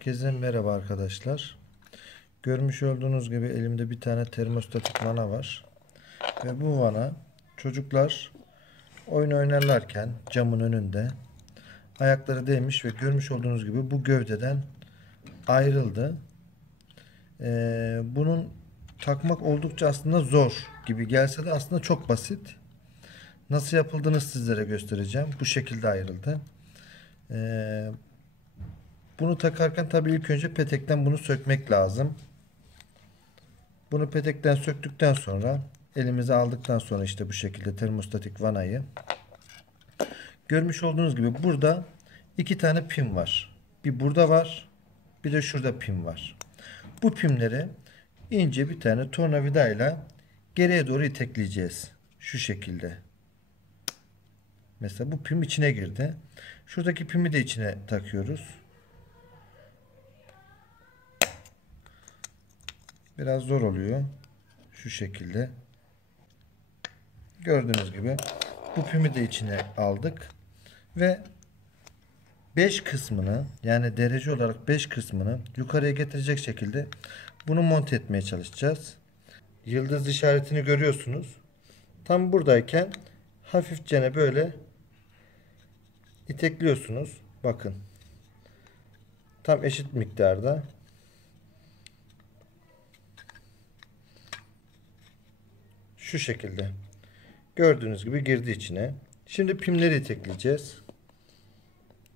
Herkese merhaba arkadaşlar. Görmüş olduğunuz gibi elimde bir tane termostatik vana var. Ve bu vana çocuklar oyun oynarlarken camın önünde ayakları değmiş ve görmüş olduğunuz gibi bu gövdeden ayrıldı. Bunun takmak oldukça aslında zor gibi gelse de aslında çok basit. Nasıl yapıldığını sizlere göstereceğim. Bu şekilde ayrıldı. Bunu takarken tabii ilk önce petekten bunu sökmek lazım. Bunu petekten söktükten sonra elimize aldıktan sonra işte bu şekilde termostatik vanayı görmüş olduğunuz gibi burada iki tane pin var. Bir burada var, bir de şurada pin var. Bu pimleri ince bir tane tornavidayla geriye doğru itekleyeceğiz. Şu şekilde. Mesela bu pim içine girdi. Şuradaki pimi de içine takıyoruz. Biraz zor oluyor. Şu şekilde. Gördüğünüz gibi bu pimi de içine aldık. Ve 5 kısmını, yani derece olarak 5 kısmını yukarıya getirecek şekilde bunu monte etmeye çalışacağız. Yıldız işaretini görüyorsunuz. Tam buradayken hafifçe böyle itekliyorsunuz. Bakın. Tam eşit miktarda. Şu şekilde. Gördüğünüz gibi girdi içine. Şimdi pimleri itekleyeceğiz.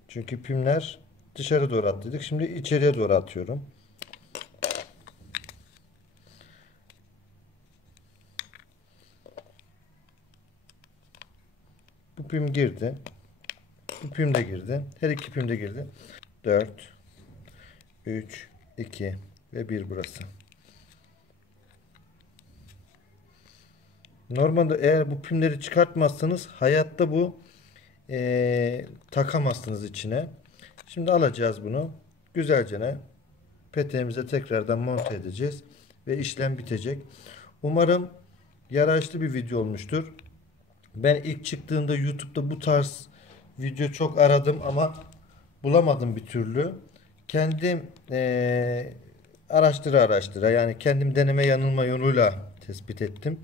Çünkü pimler dışarı doğru atladık. Şimdi içeriye doğru atıyorum. Bu pim girdi. Bu pim de girdi. Her iki pim de girdi. 4, 3, 2 ve 1 burası. Normalde eğer bu pimleri çıkartmazsanız hayatta bu takamazsınız içine. Şimdi alacağız bunu. Güzelce peteğimize tekrardan monte edeceğiz. Ve işlem bitecek. Umarım yararlı bir video olmuştur. Ben ilk çıktığında YouTube'da bu tarz video çok aradım ama bulamadım bir türlü. Kendim araştıra yani kendim deneme yanılma yoluyla tespit ettim.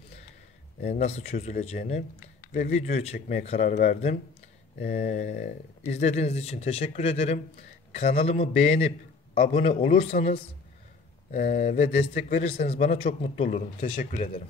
Nasıl çözüleceğini ve videoyu çekmeye karar verdim. İzlediğiniz için teşekkür ederim. Kanalımı beğenip abone olursanız ve destek verirseniz bana çok mutlu olurum. Teşekkür ederim.